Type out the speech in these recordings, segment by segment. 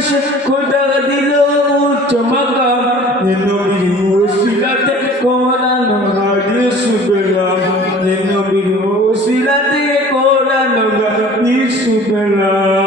ভালোবেসে খোদা দিল উচ্চ মাকাম। নবীর ওসিলাতে কোরআন হাদিস পেলাম। নবীর ওসিলাতে কোরআন হাদিস পেলাম।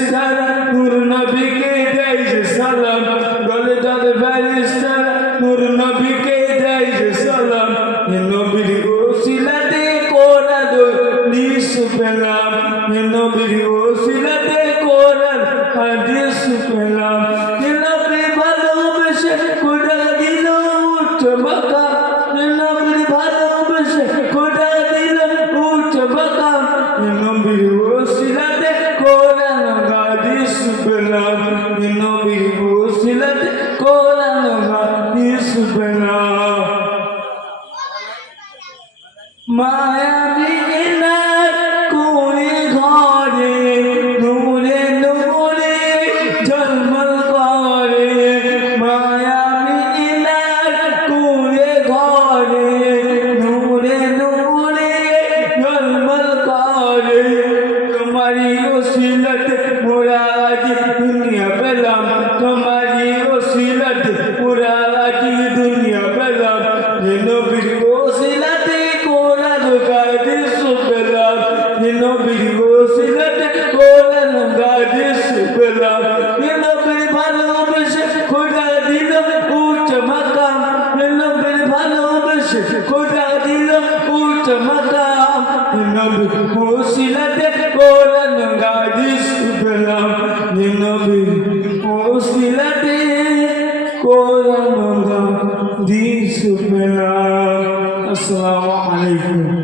ফেরিস্তারা নূর নবীকে দেয় যে সালাম দলে দলে ফেরিস্তারা নূর নবীকে দেয় যে সালাম হে নবীর ওসিলাতে কোরআন হাদিস পেলাম হে নবীর ওসিলাতে কোরআন হাদিস পেলাম হে নবী ভালোবেসে কোরআন দিল উচ্চ মাকা হে নবীর ভালোবেসে কোরআন নবীর ওসিলাতে কোরআন হাদিস পেলাম মায়াবী এলার পুরা আটি দুনিয়া পেলাম যে নবীর ওসিলাতে কোরআন গাদিস পেলাম যে নবীর ওসিলাতে কোরআন গাদিস পেলাম যে নবীর ভালোবেসে খোদা দিল উচ্চ মাকাম। যে নবীর ভালোবেসে খোদা দিল উচ্চ মাকাম। যে নবীর দিস আসসালামু আলাইকুম